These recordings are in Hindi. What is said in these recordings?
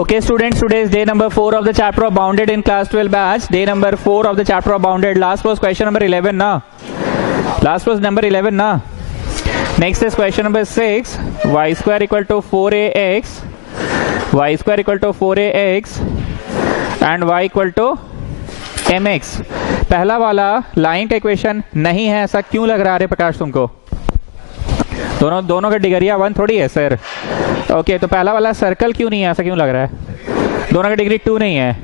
Okay students, today is day number 4 of the chapter of bounded in class 12 batch. Day number 4 of the chapter of bounded. Last was question number 11 na. Last was number 11 na. Next is question number 6. Y square equal to 4ax. Y square equal to 4ax and y equal to mx. पहला वाला लाइन का इक्वेशन नहीं है, ऐसा क्यों लग रहा है प्रकाश तुमको? दोनों का डिग्री 1 थोड़ी है सर. ओके तो पहला वाला सर्कल क्यों नहीं है, ऐसा क्यों लग रहा है? दोनों का डिग्री 2 नहीं है.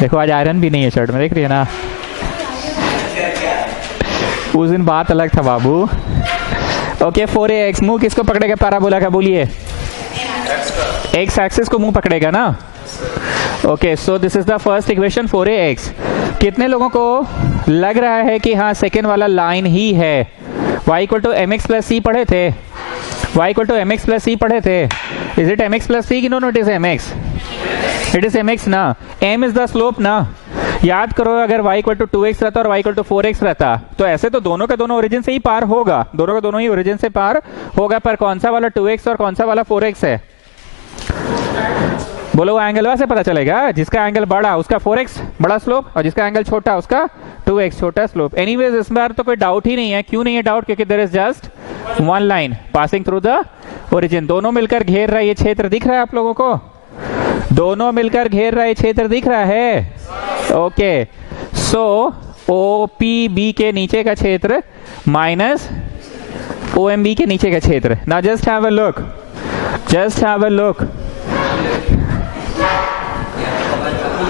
देखो आज आयरन भी नहीं है शर्ट में, देख रही है ना. उस दिन बात अलग था बाबू. ओके 4ax मुंह किसको पकड़ेगा पैराबोला का, बोलिए. एक्स एक्सिस को मुंह पकड़ेगा ना. Okay so this is the first equation 4ax. कितने लोगों को लग रहा है कि हाँ सेकेंड वाला लाइन ही है? y equal to mx plus C पढ़े थे. y equal to mx plus C पढ़े थे. Is it mx plus C कि no? It is mx. It is mx ना. m इज द स्लोप ना. याद करो अगर y इक्वल टू 2x रहता और y इक्वल टू 4x रहता तो ऐसे तो दोनों का दोनों ओरिजिन से ही पार होगा. दोनों का दोनों ही ओरिजिन से पार होगा. पर कौन सा वाला 2x और कौन सा वाला 4x है? बोलो वो एंगल से पता चलेगा. जिसका एंगल बड़ा उसका 4x बड़ा स्लोप और जिसका एंगल छोटा उसका 2x छोटा स्लोप. एनीवेज इस बार तो कोई डाउट ही नहीं है. क्यों नहीं है डाउट? क्योंकि there is just one line passing through the origin. दोनों मिलकर घेर रहा है ये क्षेत्र. दिख रहा है आप लोगों को? दोनों मिलकर घेर रहा है क्षेत्र. दिख रहा है? ओके सो OPB के नीचे का क्षेत्र माइनस OMB के नीचे का क्षेत्र. Now just have a look. Just have a look.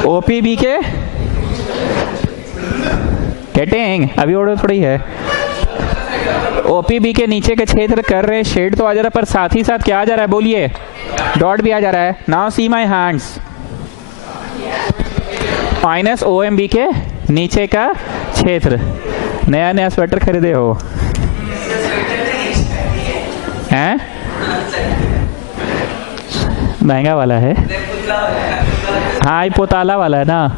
OPB के गेटिंग अभी ऑर्डर थोड़ी है. OPB के नीचे के क्षेत्र कर रहे शेड तो आ जा रहा है, पर साथ ही साथ क्या आ जा रहा है? बोलिए. डॉट भी आ जा रहा है. Now see my hands. Minus OMB के नीचे का क्षेत्र. नया नया स्वेटर खरीदे हो हैं? महंगा वाला है. हाँ पोताला वाला है ना.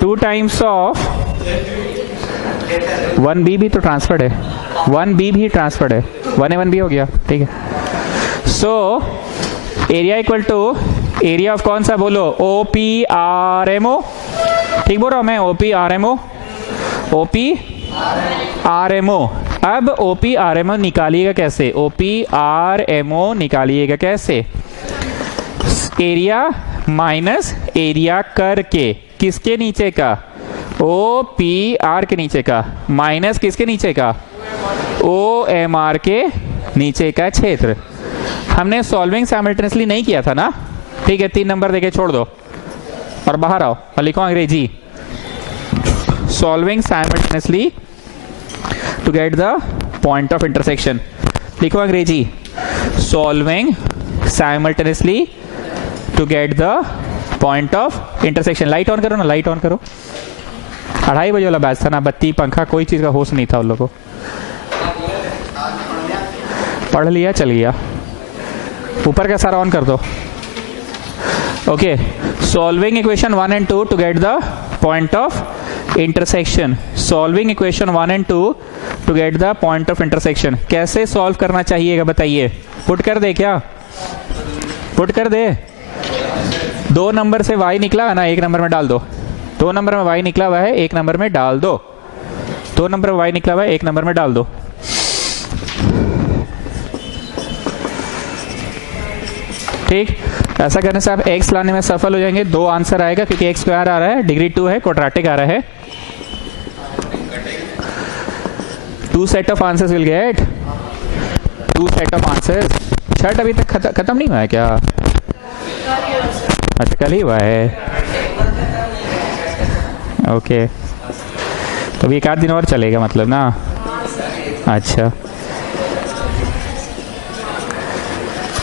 2 टाइम्स ऑफ 1b भी तो ट्रांसफर्ड है. 1b भी ट्रांसफर्ड है. 1a1b हो गया. ठीक है. So area equal to area of कौन सा बोलो? OPRMO. ठीक बोल रहा हूं मैं? OPRMO. OPRMO. अब OPRMO निकालिएगा कैसे? OPRMO निकालिएगा कैसे? एरिया माइनस एरिया करके. किसके नीचे का? OPR के नीचे का माइनस किसके नीचे का? OMR के नीचे का क्षेत्र. हमने सॉल्विंग साइमल्टेनियसली नहीं किया था ना. ठीक है 3 नंबर देके छोड़ दो और बाहर आओ और लिखो अंग्रेजी. Solving simultaneously to get the point of intersection. लिखो अंग्रेजी. Solving simultaneously to get the point of intersection. Light on करो ना. लाइट ऑन करो. 2:30 बजे वाला बैच था ना. बत्ती पंखा कोई चीज का होश नहीं था उन लोगों को. पढ़ लिया चल गया. ऊपर का सारा ऑन कर दो. Okay solving equation 1 and 2 to get the point of intersection. Solving equation 1 and 2 to get the point of intersection. कैसे सॉल्व करना चाहिएगा बताइए? पुट कर दे क्या? पुट कर दे. 2 नंबर से y निकला है ना, 1 नंबर में डाल दो. 2 नंबर में y निकला हुआ है, 1 नंबर में डाल दो. 2 नंबर में y निकला हुआ है, 1 नंबर में डाल दो. ठीक. ऐसा करने से आप x लाने में सफल हो जाएंगे. 2 आंसर आएगा क्योंकि x स्क्वायर आ रहा है, डिग्री 2 है, क्वाड्रेटिक आ रहा है. 2 set of answers will get 2 set of answers. Shirt अभी तक खत्म नहीं हुआ है क्या? अच्छा कल ही हुआ है. ओके तो अभी 1 आध दिन और चलेगा मतलब ना. अच्छा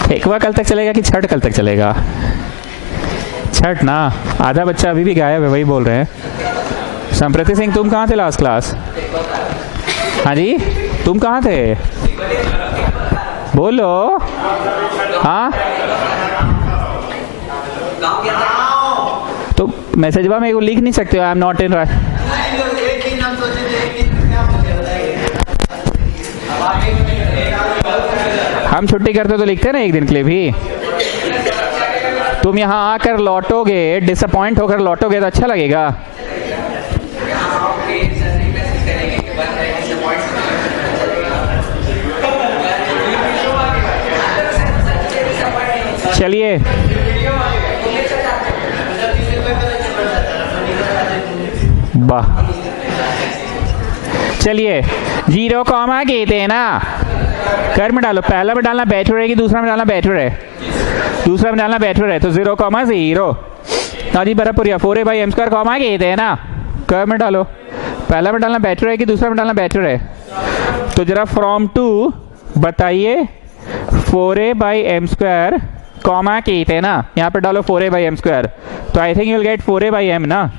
ठेकवा कल तक चलेगा कि छठ कल तक चलेगा? छठ ना. आधा बच्चा अभी भी गायब है, वही बोल रहे हैं. संप्रति सिंह तुम कहाँ थे लास्ट क्लास? हाँ जी तुम कहाँ थे? बोलो. हाँ तो मैसेज में को लिख नहीं सकते हो आई एम नॉट इन. हम छुट्टी करते तो लिखते ना एक दिन के लिए भी। तुम यहाँ आकर लौटोगे, डिसअपॉइंट होकर लौटोगे तो अच्छा लगेगा। चलिए वाह, चलिए 0 कॉमा कहते हैं ना, कर में डालो। पहला में डालना बेटर है कि दूसरा में डालना बेटर है? दूसरा में डालना बेटर है, तो 0 कॉमा 0। जी बराबर 4a/m² कॉमा कहते हैं ना, कर में डालो। पहला में डालना बेटर है कि दूसरा में डालना बेटर है? तो जरा फ्रॉम टू बताइए 4a/m² कॉमा कहते हैं ना, यहाँ पे डालो 4a/m²। तो I think you will get 4a/m ना।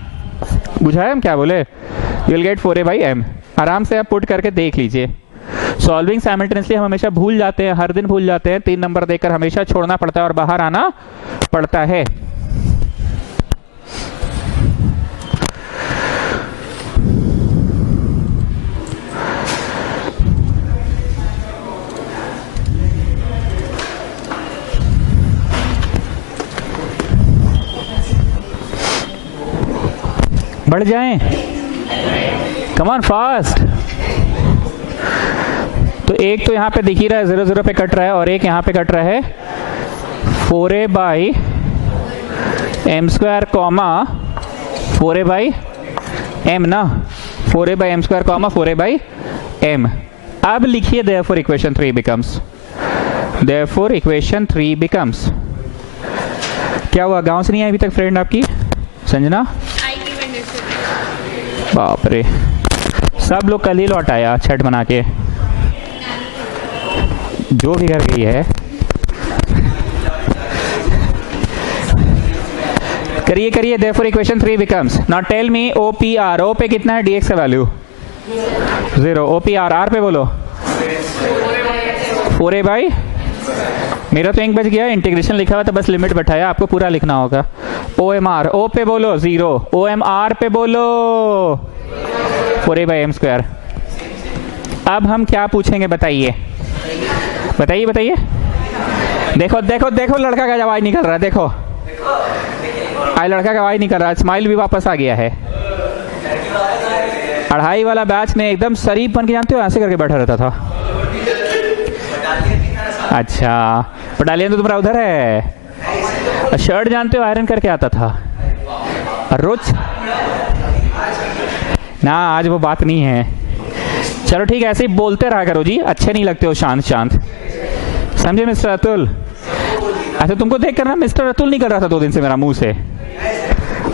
बुझा है हम क्या बोले? You will get 4a/m। आराम से आप पुट करके देख लीजिए। सॉल्विंग साइमल्टेनियसली हम हमेशा भूल जाते हैं, हर दिन भूल जाते हैं। 3 नंबर देकर हमेशा छोड़ना पड़ता है और बाहर आना पड़ता है। बढ़ जाएं, कम ऑन फास्ट। तो एक तो यहाँ पे दिख ही रहा है 0 0 पे कट रहा है, और एक यहाँ पे कट रहा है 4a/m² कॉमा 4a/m ना, 4a/m² कॉमा 4a/m। अब लिखिए therefore equation 3 becomes, therefore equation 3 becomes। क्या हुआ, गांव से नहीं आई अभी तक फ्रेंड आपकी संजना? बाप रे, सब लोग कल ही लौट आया छठ बना के, जो भी कर गई है। करिए करिए, therefore equation 3 becomes। Now tell me OPR, O पे कितना है dx का वैल्यू? 0। OPR, R पे बोलो 4a/, मेरा तो 1 बज गया, इंटीग्रेशन लिखा हुआ था बस लिमिट बैठाया, आपको पूरा लिखना होगा। OMR, O पे बोलो 0, OMR पे बोलो 4a/m²। अब हम क्या पूछेंगे बताइए, बताइए बताइए। देखो देखो देखो, लड़का का आवाज निकल रहा है, देखो आज लड़का का आवाज निकल रहा है, स्माइल भी वापस आ गया है। 2.5 वाला बैच में एकदम शरीफ बन के, जानते हो ऐसे करके बैठा रहता था। अच्छा, बटालियन तो तुम्हारा उधर है। शर्ट जानते हो आयरन करके आता था रोज ना, आज वो बात नहीं है। चलो ठीक है, ऐसे ही बोलते रहा करो जी, अच्छे नहीं लगते हो शांत शांत, समझे मिस्टर अतुल? अच्छा, तुमको देख कर ना मिस्टर अतुल निकल रहा था 2 दिन से मेरा मुंह से,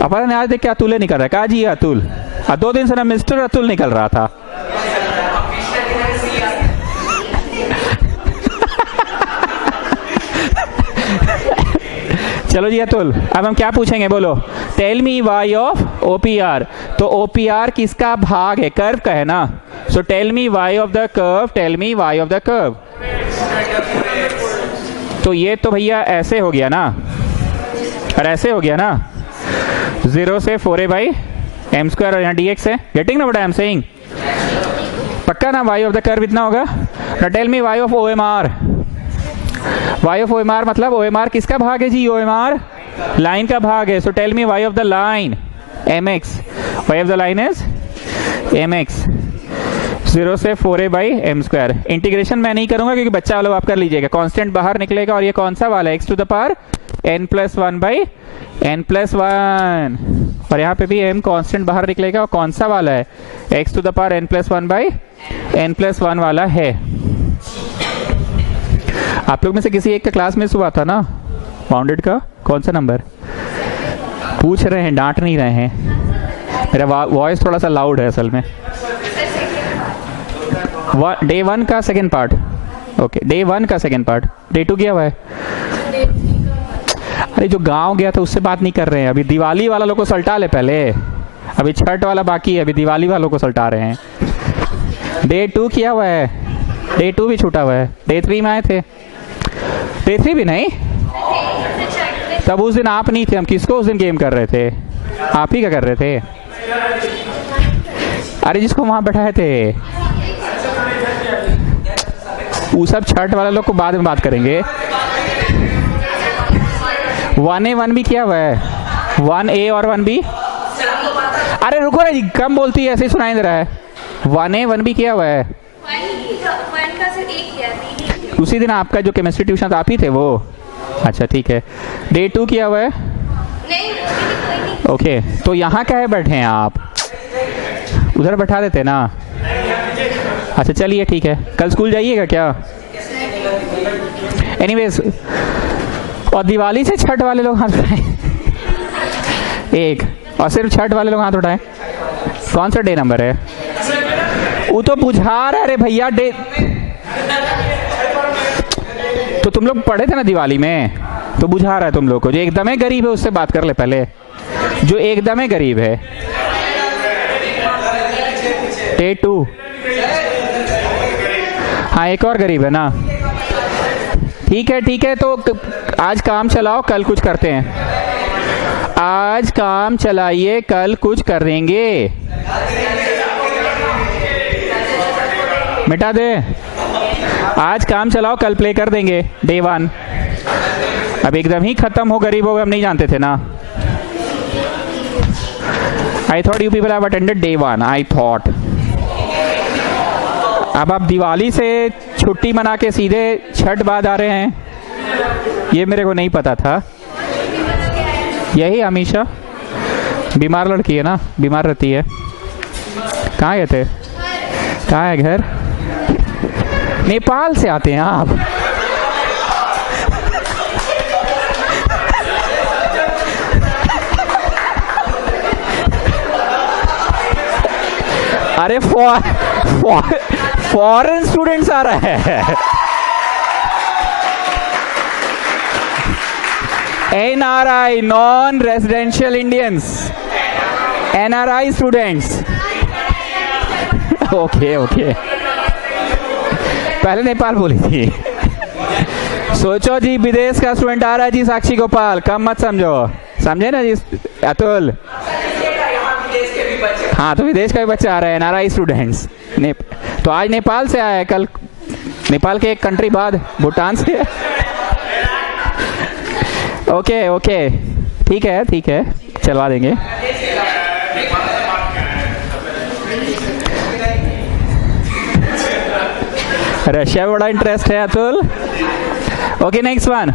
अपन आज देख के अतुल निकल रहा है। कहा जी अतुल, 2 दिन से ना मिस्टर अतुल निकल रहा था। चलो जी अतुल, अब हम क्या पूछेंगे बोलो? Tell me Y of OPR। तो OPR किसका भाग है? कर्व का है ना। So tell me Y of the curve, tell me Y of the curve. तो ये तो भैया ऐसे हो गया ना, और ऐसे हो गया ना, 0 से 4a/m² और यहाँ dx है। गेटिंग ना व्हाट आई एम सेइंग? पक्का ना? वाई ऑफ द कर्व इतना होगा ना। Tell me Y of OMR। Y of OMR मतलब OMR किसका भाग है जी? OMR लाइन का भाग है। So tell me Y of the line mx। Y of the line is mx। 0 से 4a/m²। इंटीग्रेशन मैं नहीं करूंगा क्योंकि बच्चा वाला आप कर लीजिएगा, कांस्टेंट बाहर निकलेगा। और ये कौन सा वाला है? x⁴ n+1/n+1। और यहाँ पे भी m कांस्टेंट बाहर निकलेगा, और कौन सा वाला है? x⁴ n+1/n+1 वाला है। आप लोग में से किसी एक का क्लास मिस हुआ था ना बाउंडेड का? कौन सा नंबर? पूछ रहे हैं, डांट नहीं रहे हैं। मेरा वॉइस थोड़ा सा लाउड है असल में। डे 1 का सेकेंड पार्ट, ओके डे 1 का सेकेंड पार्ट। डे 2 गया हुआ है? अरे जो गांव गया था उससे बात नहीं कर रहे हैं, अभी दिवाली वाला लोग को सल्टा ले पहले, अभी छठ वाला बाकी है, अभी दिवाली वालों को सल्टा रहे हैं। डे 2 किया हुआ है, डे 2 भी छूटा हुआ है। डे 3 में आए थे, डे 3 भी नहीं। तब उस दिन आप नहीं थे, हम किसको उस दिन गेम कर रहे थे? आप ही क्या कर रहे थे? अरे जिसको वहां बैठाए थे। वो सब छठ वाले लोग को बाद में बात करेंगे। 1A 1B किया हुआ है, 1A और 1B। अरे रुको ना जी, कम बोलती है, ऐसे ही सुनाई दे रहा है। 1A 1B किया हुआ है। उसी दिन आपका जो केमिस्ट्री ट्यूशन था आप ही थे वो? अच्छा ठीक है। डे 2 किया हुआ है? नहीं। ओके, तो यहाँ क्या है बैठे हैं आप? उधर बैठा देते ना। अच्छा चलिए ठीक है, कल स्कूल जाइएगा क्या? एनीवेज, और दिवाली से छठ वाले लोग हाथ उठाएं। एक, और सिर्फ छठ वाले लोग हाथ उठाएं। कौन सा डे नंबर है? वो तो बुझा रहा है। अरे भैया डे तो तुम लोग पढ़े थे ना दिवाली में, तो बुझा रहा है तुम लोग को। जो एकदम है गरीब है उससे बात कर ले पहले, जो एकदम है गरीब है। डे 2, हाँ एक और गरीब है ना। ठीक है ठीक है, तो आज काम चलाओ, कल कुछ करते हैं। आज काम चलाइए, कल कुछ करेंगे। मिटा दे। आज काम चलाओ, कल प्ले कर देंगे डे 1। अब एकदम ही खत्म हो गरीब हो गए, हम नहीं जानते थे ना। I thought you people have attended day 1, I thought. अब आप दिवाली से छुट्टी मना के सीधे छठ बाद आ रहे हैं, ये मेरे को नहीं पता था। यही अमीशा बीमार लड़की है ना, बीमार रहती है। कहाँ गए थे? कहाँ है घर? नेपाल से आते हैं आप? अरे फॉरेन स्टूडेंट्स आ रहा है। NRI, non residential Indians, NRI students. Okay okay, पहले नेपाल बोली थी। सोचो जी, विदेश का स्टूडेंट आ रहा है जी, साक्षी गोपाल, कम मत समझो, समझे ना जी अतुल। हाँ, तो विदेश का भी बच्चा आ रहा है, NRI स्टूडेंट्स। तो आज नेपाल से आया है, कल नेपाल के एक कंट्री बाद भूटान से। ओके ओके, ठीक है ठीक है, चलवा देंगे। रशिया में बड़ा इंटरेस्ट है अतुल। Okay, next one.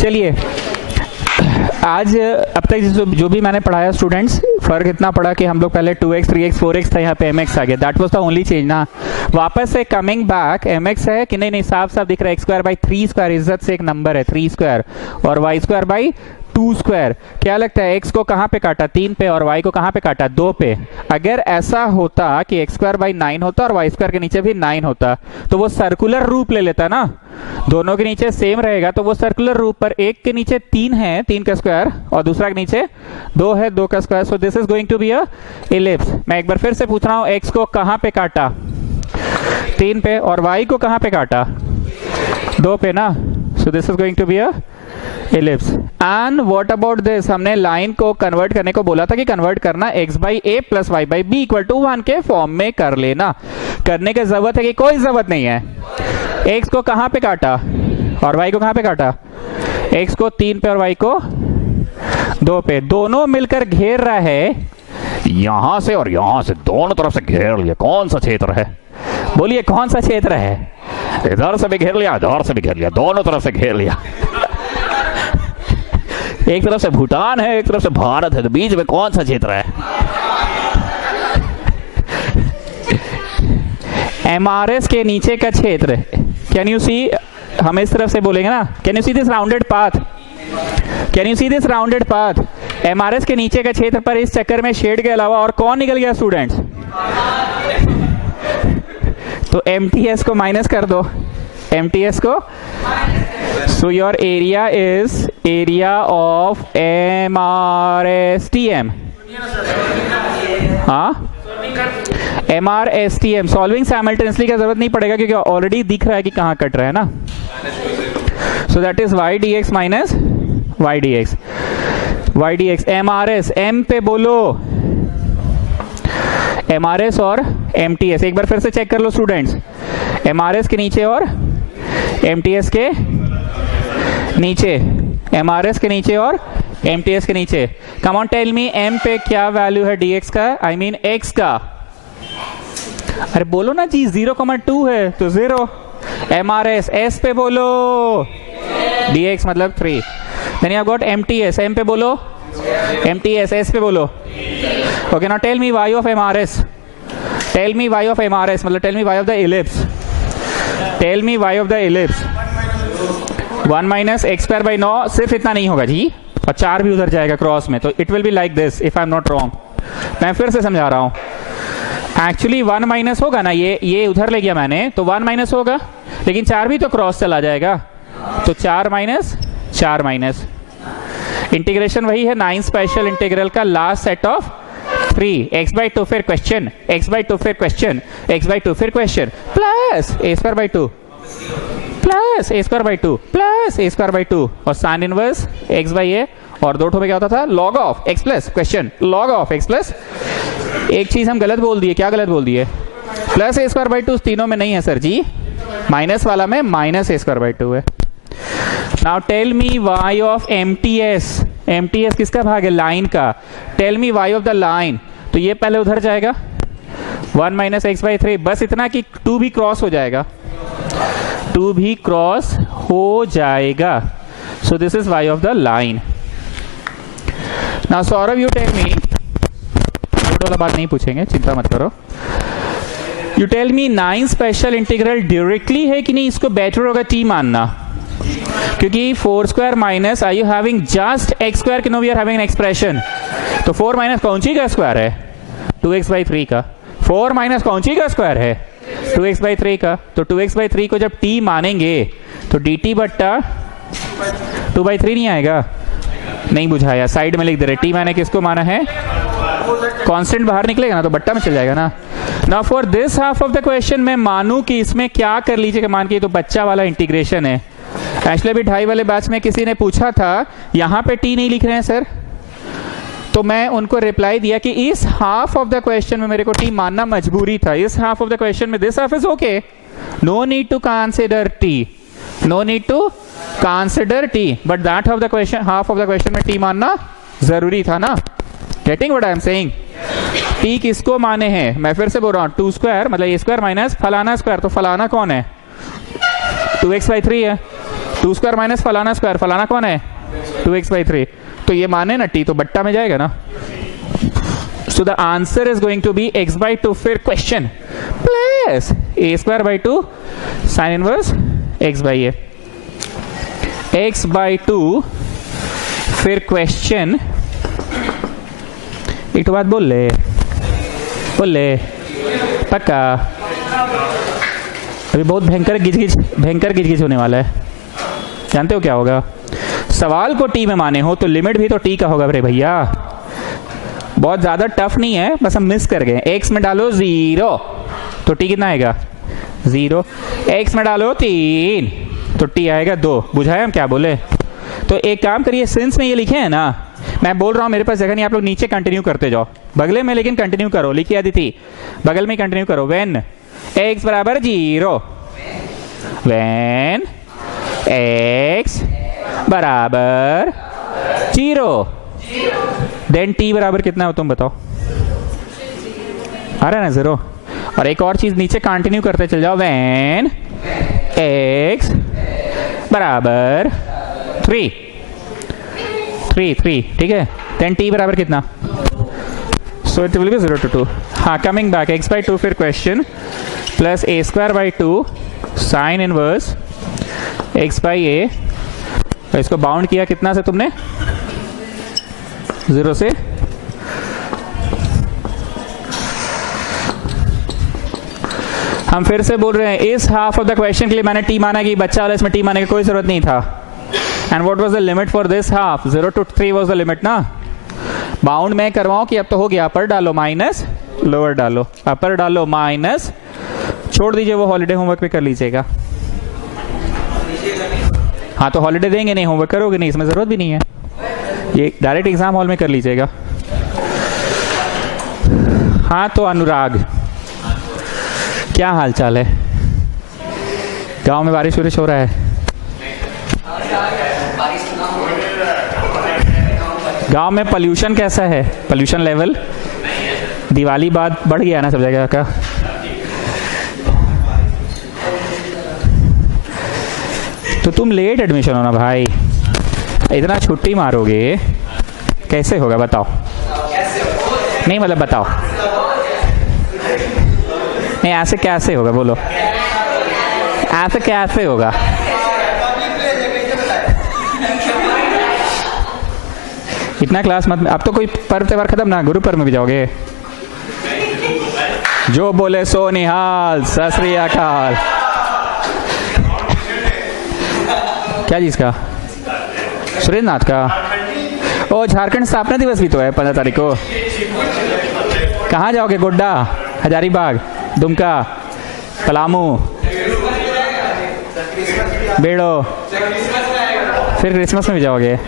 चलिए, आज अब तक जो भी मैंने पढ़ाया स्टूडेंट्स, फर्क इतना पड़ा कि हम लोग पहले 2x 3x 4x था, यहाँ पे mx आ गया। That was the only change ना। वापस से कमिंग बैक mx है कि नहीं? नहीं, साफ साफ दिख रहा है। x² / 3² इज्जत से एक नंबर है 3², और y² / 2²। क्या लगता है x को कहाँ पे काटा? 3 पे, और y को कहाँ पे काटा? 2 पे। अगर ऐसा होता कि x² / 9 होता और y² के नीचे भी 9 होता, तो वो सर्कुलर रूप ले लेता ना। दोनों के नीचे सेम रहेगा तो वो सर्कुलर रूप पर एक के नीचे 3 है, 3 का स्क्वायर, और दूसरा के नीचे 2 है, 2 का square. So this is going to be a ellipse. मैं एक बार फिर से पूछ रहा हूँ, x को कहाँ पे काटा? 3 पे, और y को कहाँ पे काटा? 2 पे ना। So this is going to be a ellipse. And what about this? हमने लाइन को कन्वर्ट करने को बोला था कि कन्वर्ट करना x/a + y/b = 1 के फॉर्म में कर लेना। करने की जरूरत है कि कोई जरूरत नहीं है? x को कहाँ पे काटा और y को कहाँ पे काटा? x को 3 पे और y को 2 पे। दोनों मिलकर घेर रहा है यहां से और यहां से, दोनों तरफ से घेर लिया। कौन सा क्षेत्र है? बोलिए कौन सा क्षेत्र है? इधर से भी घेर लिया, इधर से भी घेर लिया, दोनों तरफ से घेर लिया। एक तरफ से भूटान है, एक तरफ से भारत है, तो बीच में कौन सा क्षेत्र है? MRS के नीचे का क्षेत्र। Can you see? हम इस तरफ से बोलेंगे ना, can you see this rounded path? Can you see this rounded path? MRS के नीचे का क्षेत्र पर इस चक्कर में शेड के अलावा और कौन निकल गया स्टूडेंट्स? तो MTS को माइनस कर दो, MTS को। सो your area is area of MRSTM। हाँ, MRSTM। सॉल्विंग साइमल्टेनियसली का जरूरत नहीं पड़ेगा क्योंकि ऑलरेडी दिख रहा है कि कहाँ कट रहा है ना। So that is y dx - y d x, y d x. M R S, M पे बोलो, एम आर एस और एम टी एस। एक बार फिर से चेक कर लो स्टूडेंट्स, एम आर एस के नीचे और एम टी एस के नीचे, एम आर एस के नीचे और एम टी एस के नीचे। Come on tell me, M पे क्या वैल्यू है डी एक्स का, आई मीन एक्स का? अरे बोलो ना जी, 0,2 है तो 0। एम आर एस, एस पे बोलो, डी एक्स मतलब 3। Then you got M T S, M पे बोलो, एम टी एस, एस पे बोलो। Okay, now tell me Y of M R S, tell me Y of M R S मतलब tell me Y of the ellipse, tell me Y of the ellipse. 1 minus X square by 9, सिर्फ इतना नहीं होगा जी, और 4 भी उधर जाएगा क्रॉस में, तो it will be like this if I am not wrong. मैं फिर से समझा रहा हूं, एक्चुअली 1 माइनस होगा ना, ये उधर ले गया मैंने, तो 1 माइनस होगा, लेकिन 4 भी तो क्रॉस चला जाएगा, तो 4 माइनस 4 माइनस। इंटीग्रेशन वही है 9 स्पेशल इंटीग्रल का last set of 3, x by 2 फिर क्वेश्चन, x बाई 2 फिर क्वेश्चन, x बाई 2 फिर question, plus a square by 2 plus a square by 2 plus a square by 2 और sign inverse x by a, और दो ठो में क्या होता था, log of x plus question, log of x plus. एक चीज हम गलत बोल दिए, क्या गलत बोल दिए? प्लस a स्क्वायर बाई 2 तीनों में नहीं है सर जी, माइनस वाला में माइनस a स्क्वायर बाई 2 है। Now tell me y of M T S, M T S किसका भाग है, लाइन का। Tell me y of the line, तो ये पहले उधर जाएगा 1 माइनस एक्स बाई 3, बस इतना कि 2 भी क्रॉस हो जाएगा, 2 भी क्रॉस हो जाएगा। So this is y of the line. Now Saurabh you tell me, वाला बात नहीं पूछेंगे, चिंता मत करो। You tell me 9 special integral directly है कि नहीं, इसको बेटर होगा टी मानना, क्योंकि 4 square minus I you having just x square, no we are having an expression, तो 4 माइनस कौन सी का स्क्वायर है, 2x बाई 3 का। 4 माइनस कौन सी का स्क्वायर है, 2x बाई 3 का। तो 2x बाई 3 को जब t मानेंगे तो dt बट्टा 2 बाई 3 नहीं आएगा, नहीं बुझाया, साइड में लिख दे रहे, t मैंने किसको माना है, कांस्टेंट बाहर निकलेगा ना तो बट्टा में चल जाएगा ना। Now for this half of the question मैं मानूं कि इसमें क्या कर लीजिएगा, मान के तो बच्चा वाला इंटीग्रेशन है। एक्चुअली अभी 2.5 वाले बैच में किसी ने पूछा था यहाँ पे टी नहीं लिख रहे हैं सर, तो मैं उनको रिप्लाई दिया कि इस हाफ ऑफ द क्वेश्चन में मेरे को टी मानना मजबूरी था। इस हाफ ऑफ द क्वेश्चन में this half is okay, no need to consider T, no need to consider T, but that of the question, half of the question में टी मानना जरूरी था ना। Getting what I am saying? T किसको माने हैं, मैं फिर से बोल रहा हूँ, 2 स्क्वायर मतलब ए स्क्वायर माइनस फलाना स्क्वायर, तो फलाना कौन है, 2x बाई 3 है। 2 स्क्वायर माइनस फलाना स्क्वायर, फलाना कौन है, 2x बाई 3, तो ये माने ना टी, तो बट्टा में जाएगा ना। So the answer is going to be x by 2 फिर question plus a square by 2 sine inverse x by a, x by 2 फिर क्वेश्चन। एक तो बात बोल ले पक्का, अभी बहुत भयंकर गिजगिज होने वाला है। जानते हो क्या होगा, सवाल को टी में माने हो तो लिमिट भी तो टी का होगा। अरे भैया बहुत ज्यादा टफ नहीं है, बस हम मिस कर गए। x में डालो 0 तो टी कितना आएगा, 0। x में डालो 3 तो टी आएगा 2। बुझाया हम क्या बोले? तो एक काम करिए, सिंस में ये लिखे हैं ना, मैं बोल रहा हूं मेरे पास जगह नहीं, आप लोग नीचे कंटिन्यू करते जाओ, बगले में लेकिन कंटिन्यू करो। लिखिए अदिति, बगल में कंटिन्यू करो। व्हेन x बराबर 0, व्हेन x बराबर 0, देन t बराबर कितना हो तुम बताओ, आ रहा है ना 0। और एक और चीज नीचे कंटिन्यू करते चल जाओ, व्हेन x बराबर 3, ठीक है, देन t बराबर कितना, so it will B 0 to 2। हाँ, कमिंग बैक, x बाई 2 फिर question plus a square by 2 sine inverse x by a, तो इसको बाउंड किया कितना से तुमने, 0 से। हम फिर से बोल रहे हैं, इस हाफ ऑफ द क्वेश्चन के लिए मैंने टी माना कि बच्चा वाला, इसमें टी माने की कोई जरूरत नहीं था। And what was the limit for this half, 0 to 3 was the limit ना। बाउंड मैं करवाऊं कि अब तो हो गया, अपर डालो माइनस लोअर डालो, अपर डालो माइनस, छोड़ दीजिए वो हॉलीडे होमवर्क पे कर लीजिएगा। हाँ तो हॉलीडे देंगे नहीं, होमवर्क करोगे नहीं, इसमें जरूरत भी नहीं है। ये डायरेक्ट एग्जाम हॉल में कर लीजिएगा। हाँ तो अनुराग, क्या हाल चाल है? गांव में बारिश वारिश हो रहा है? गांव में पोल्यूशन कैसा है? पोल्यूशन लेवल दिवाली बाद बढ़ गया ना सब जगह का? तो तुम लेट एडमिशन हो ना भाई, इतना छुट्टी मारोगे कैसे होगा बताओ? नहीं मतलब बताओ, नहीं ऐसे कैसे होगा बोलो, ऐसे कैसे होगा? इतना क्लास मत, अब तो कोई पर्व त्योहार खत्म ना, गुरु पर्व में भी जाओगे? जो बोले सो निहाल, सत श्री अकाल। क्या चीज का? सुरेंद्रनाथ का? ओ झारखंड स्थापना दिवस भी तो है 15 तारीख को। कहाँ जाओगे? गोड्डा, हजारीबाग, दुमका, पलामू, बेड़ो, फिर क्रिसमस में भी जाओगे?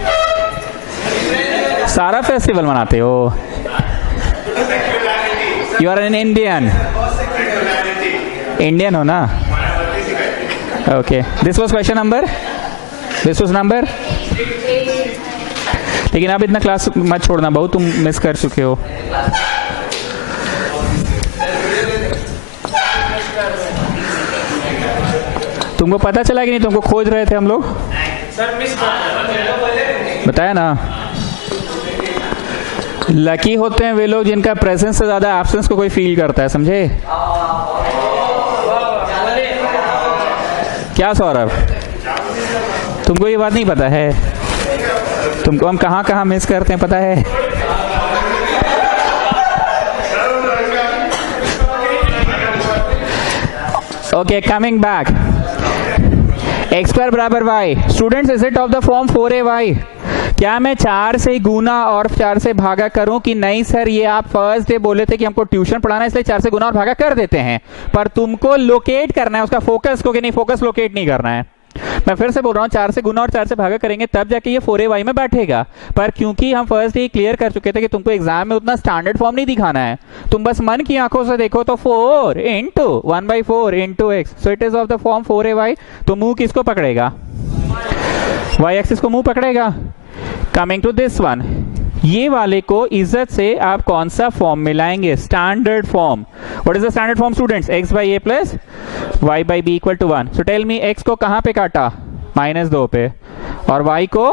सारा फेस्टिवल मनाते हो? You are an Indian, Indian हो ना? Okay, this was question number, this was number. लेकिन आप इतना क्लास मत छोड़ना, बहुत तुम मिस कर चुके हो। तुमको पता चला कि नहीं? तुमको खोज रहे थे हम लोग, बताया ना। लकी होते हैं वे लोग जिनका प्रेजेंस से ज्यादा एब्सेंस को कोई फील करता है, समझे? क्या सौरभ, तुमको ये बात नहीं पता है? तुमको हम कहाँ कहाँ मिस करते हैं पता है? Okay, coming back, X square बराबर Y. Students, is it of the form 4ay? क्या मैं 4 से गुना और 4 से भागा करूं कि नहीं सर? ये आप फर्स्ट डे बोले थे कि हमको ट्यूशन पढ़ाना है इसलिए 4 से गुना और भागा कर देते हैं, पर तुमको लोकेट करना है उसका फोकस को, कि नहीं फोकस लोकेट नहीं करना है। मैं फिर से बोल रहा हूँ, 4 से गुना और 4 से भागा करेंगे तब जाके ये 4ay में बैठेगा, पर क्योंकि हम फर्स्ट डे क्लियर कर चुके थे कि तुमको एग्जाम में उतना स्टैंडर्ड फॉर्म नहीं दिखाना है, तुम बस मन की आंखों से देखो तो 4 into 1/4 into x, so it is of the form 4ay। तो मुंह किसको पकड़ेगा? y एक्सिस को मुंह पकड़ेगा। कमिंग टू दिस वन, ये वाले को इज्जत से आप कौन सा फॉर्म मिलाएंगे? Standard form. What is the standard form students? x/a plus y/b equal to 1। So tell me, x को कहां पे काटा? -2 पे, और y को,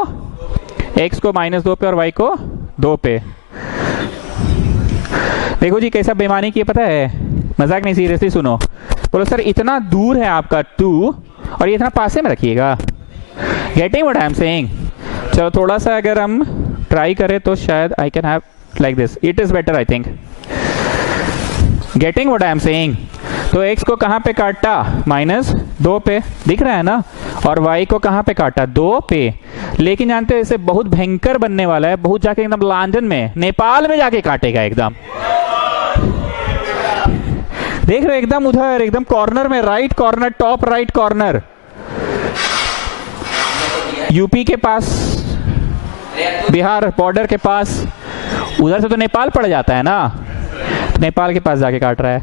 x को -2 पे और y को 2 पे। देखो जी कैसा बेईमानी की, पता है? मजाक नहीं, सीरियसली सुनो। बोलो सर इतना दूर है आपका 2 और ये इतना पासे में रखिएगा। Getting what I am saying? चलो थोड़ा सा अगर हम ट्राई करें तो शायद I can have like this, it is better I think. Getting what I am saying? तो x को कहां पे काटा? -2 पे, दिख रहा है ना? और y को कहां पे काटा? 2 पे। लेकिन जानते हो इसे बहुत भयंकर बनने वाला है, बहुत जाके एकदम लांजन में, नेपाल में जाके काटेगा एकदम। देख रहे हो एकदम उधर, एकदम कॉर्नर में, right corner, top right corner, UP के पास, बिहार बॉर्डर के पास। उधर से तो नेपाल पड़ जाता है ना, नेपाल के पास जाके काट रहा है।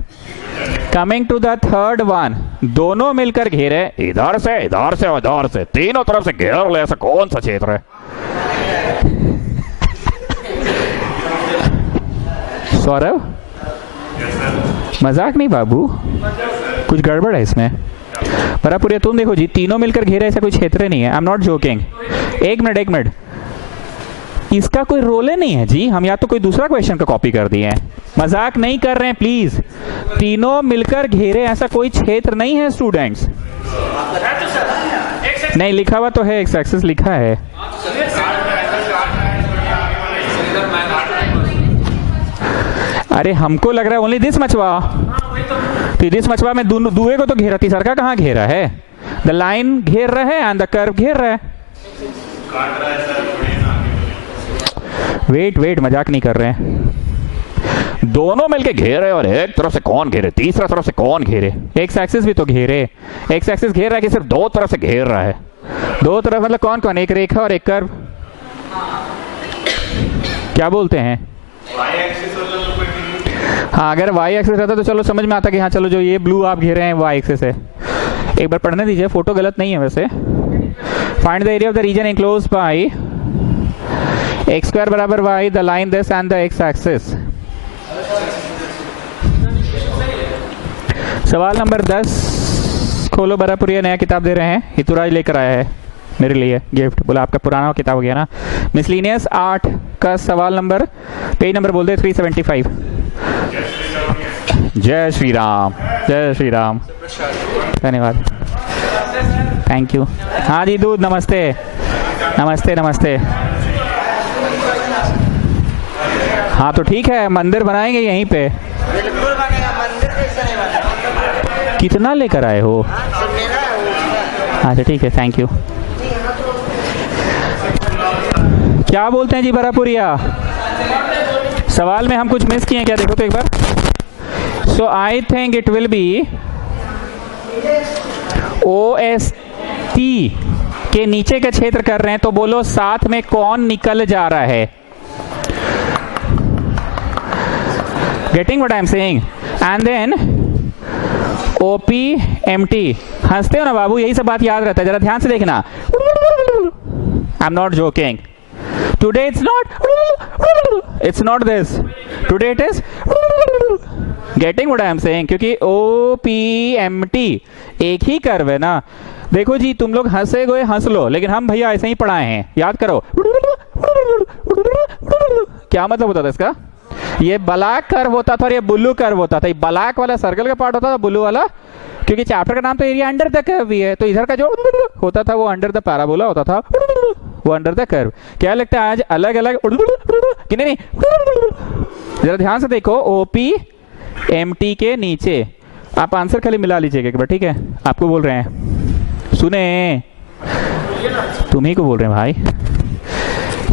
Coming to the third one, दोनों मिलकर घेरे, इधर से और इधर से, तीनों तरफ से घेर ले। ऐसा कौन सा क्षेत्र है? सौरभ, मजाक नहीं बाबू, कुछ गड़बड़ है इसमें। बराबर, तुम देखो जी, तीनों मिलकर घेरे, ऐसा कोई क्षेत्र नहीं है। I am not joking. एक मिनट, इसका कोई रोल नहीं है जी, हम या तो कोई दूसरा क्वेश्चन का कॉपी कर दिए हैं। मजाक नहीं कर रहे हैं प्लीज। तीनों मिलकर घेरे ऐसा कोई क्षेत्र नहीं है स्टूडेंट्स। नहीं लिखा हुआ तो है, एक्स एक्सिस लिखा है। अरे हमको लग रहा है ओनली दिस मचवा, तो दिस मचवा में दुए को तो घेरा, तीसरा का कहाँ घेरा है? द लाइन घेर रहा है एंड द कर्व घेर रहा है। वेट, मजाक नहीं कर रहे हैं। दोनों मिलके घेरे और एक तरफ से कौन घेरे, तीसरा तरफ से कौन घेरे? एक्स एक्सिस भी तो घेरे। एक्स एक्सिस घेर रहा है कि सिर्फ दो तरफ से घेर रहा है? दो तरफ मतलब कौन कौन? एक रेखा और एक कर्व। क्या बोलते हैं? हाँ, अगर वाई एक्सिस रहता तो चलो समझ में आता कि हाँ चलो जो ये ब्लू आप घेरे हैं वाई एक्सिस है। एक बार पढ़ने दीजिए, फोटो गलत नहीं है वैसे। Find the area of the region enclosed by X square बराबर Y, the line this and the X axis. सवाल नंबर 10 खोलो। बरापुरिया नया किताब दे रहे हैं, हितुराज लेकर आया है मेरे लिए गिफ्ट। बोला आपका पुराना किताब हो गया ना। मिसलिनियस 8 का सवाल नंबर, पेज नंबर बोल दे 375। जय श्री राम, जय श्री राम, धन्यवाद, थैंक यू। हाँ जी दूध, नमस्ते नमस्ते नमस्ते। हाँ तो ठीक है, मंदिर बनाएंगे यहीं पे। बिल्कुल बनेगा, मंदिर कैसे नहीं बनेगा? कितना लेकर आए हो? अच्छा ठीक है, थैंक यू। क्या बोलते हैं जी बरापुरिया? सवाल में हम कुछ मिस किए क्या? देखो तो एक बार। So I think it will be OST के नीचे का क्षेत्र कर रहे हैं, तो बोलो साथ में कौन निकल जा रहा है? Getting what I am saying? And then OPMT। हंसते हो ना बाबू, यही सब बात याद रहता है, जरा ध्यान से देखना। I am not joking. Today it's not this. Today it is getting what I am saying, क्योंकि OPMT एक ही कर्व है ना। देखो जी, तुम लोग हंसे गए हंस लो, लेकिन हम भैया ऐसे ही पढ़ाए हैं, याद करो। क्या मतलब होता था इसका? ये ब्लैक कर्व होता था और ये ब्लू कर्व होता था। ये ब्लैक वाला सर्कल का पार्ट होता था, ब्लू वाला, क्योंकि चैप्टर का नाम तो एरिया अंडर द कर्व भी है, तो इधर का जो होता था वो अंडर द पैराबोला होता था, वो अंडर द कर्व। क्या लगता है आज अलग अलग कि नहीं? जरा ध्यान से देखो, OPMT के नीचे आप आंसर खाली मिला लीजिएगा एक बार, ठीक है? आपको बोल रहे हैं, सुने, तुम्ही को बोल रहे हैं भाई।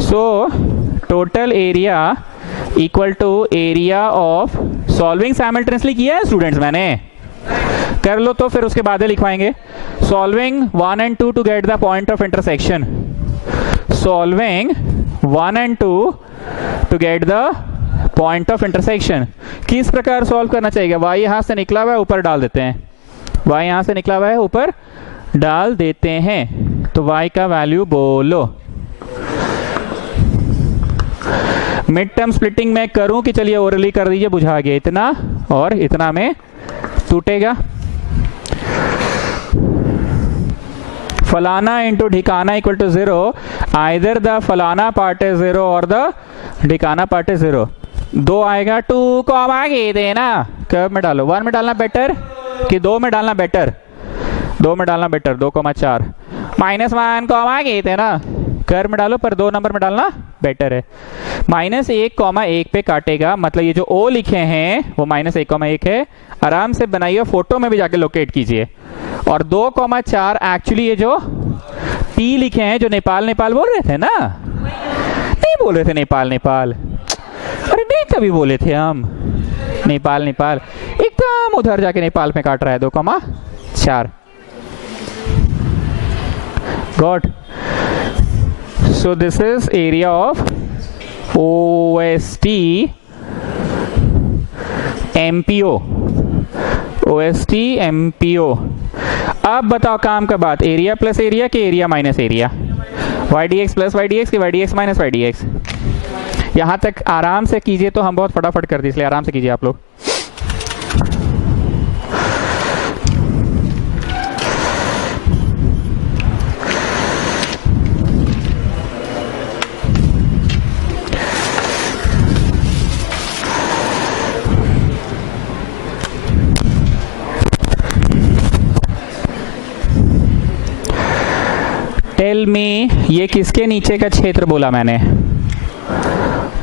So total area equal to area of solving simultaneously किया है स्टूडेंट्स, मैंने कर लो तो फिर उसके बाद लिखवाएंगे। Solving 1 and 2 to get the point of intersection. Solving 1 and 2 to get the point of intersection. किस प्रकार सॉल्व करना चाहिए? y यहां से निकला हुआ है, ऊपर डाल देते हैं। y यहां से निकला हुआ है, ऊपर डाल देते हैं, तो y का वैल्यू बोलो। मिड टर्म स्प्लिटिंग में करूं कि चलिए ओरली कर दीजिए, बुझा गया। इतना और इतना में टूटेगा। फलाना इंटू ढिकाना इक्वल टू 0, आइदर द फलाना पार्ट इज 0 और द ढिकाना पार्ट इज 0। 2 आएगा, 2 को अब आगे देना, कर्व में डालो। 1 में डालना बेटर कि 2 में डालना बेटर? 2 में डालना बेटर। 2,4 -1 को अब आगे देना, कर्व में डालो, पर 2 नंबर में डालना बेटर है। -1,1 पे काटेगा, मतलब ये जो O लिखे हैं वो -1,1 है। आराम से बनाइए, फोटो में भी जाके लोकेट कीजिए। और 2,4 एक्चुअली ये जो T लिखे हैं, जो नेपाल नेपाल बोल रहे थे ना, नहीं बोल रहे थे नेपाल नेपाल, अरे नहीं कभी बोले थे हम नेपाल नेपाल, एकदम उधर जाके नेपाल में काट रहा है 2,4। Got? So this is area of OST MPO। OST MPO। अब बताओ काम का बात, एरिया प्लस एरिया के area minus area? YDX plus YDX के YDX माइनस YDX? यहां तक आराम से कीजिए, तो हम बहुत फटाफट कर दी, इसलिए आराम से कीजिए आप लोग। टेल मी, ये किसके नीचे का क्षेत्र बोला मैंने?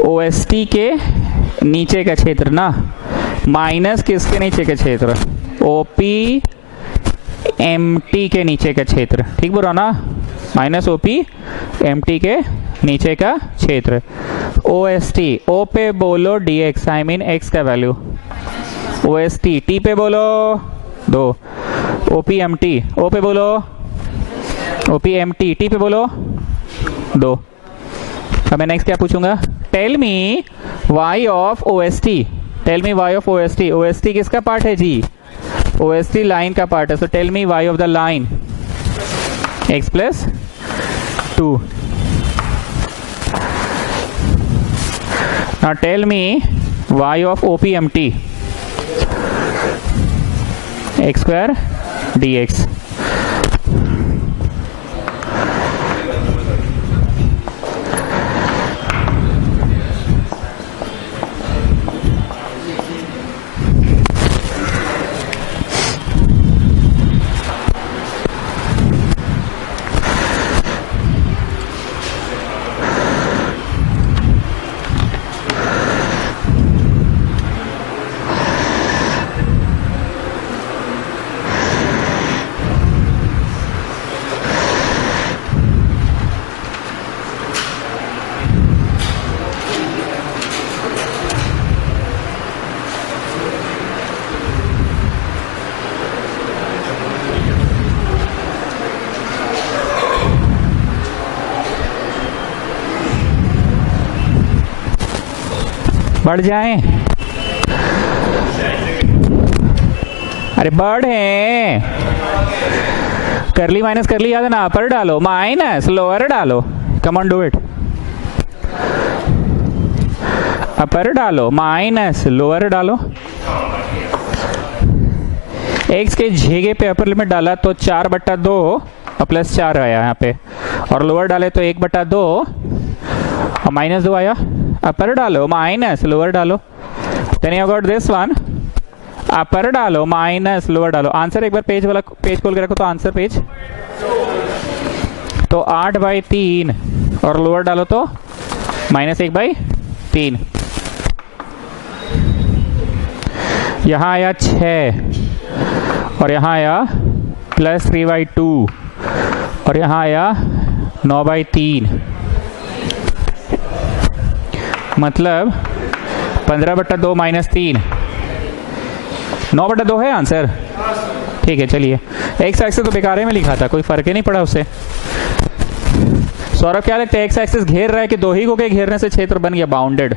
OST के नीचे का क्षेत्र ना, माइनस किसके नीचे का क्षेत्र? OPMT के नीचे का क्षेत्र, ठीक बोल रहा ना? माइनस OPMT के नीचे का क्षेत्र। OST, O पे बोलो dx, आई मीन x का वैल्यू। OST, T पे बोलो 2। OPMT, O पे बोलो, OPMT, T पे बोलो 2। अब मैं नेक्स्ट क्या पूछूंगा? Tell me y of OST, tell me y of OST, OST किसका पार्ट है जी, OST लाइन का पार्ट है, so tell me y of the line x plus 2. Now tell me y of OPMT, x square dx. बढ़ जाएं, अरे बढ़ है, करली माइनस करली याद है ना, अपर डालो, माइनस लोअर डालो, कम ऑन डू इट, अपर डालो माइनस लोअर डालो, एक्स के जेगे पे अपर लिमिट डाला तो 4/2 और प्लस 4 आया यहाँ पे, और लोअर डाले तो 1/2 और -2 आया, अपर डालो माइनस लोअर डालो, then you got this one, upper डालो माइनस लोअर डालो, आंसर एक बार पेज वाला पेज खोल के रखो तो आंसर पेज, तो 8/3 और लोअर डालो तो -1/3, यहाँ आया 6 और यहाँ आया +3/2 और यहाँ आया 9/3, मतलब 15/2 -3, 9/2 है आंसर, ठीक है। चलिए एक्स एक्सिस तो बेकार में लिखा था, कोई फर्क ही नहीं पड़ा उससे। सौरभ क्या लगता है, एक्स एक्सिस घेर रहा है कि दो ही को के घेरने से क्षेत्र बन गया बाउंडेड?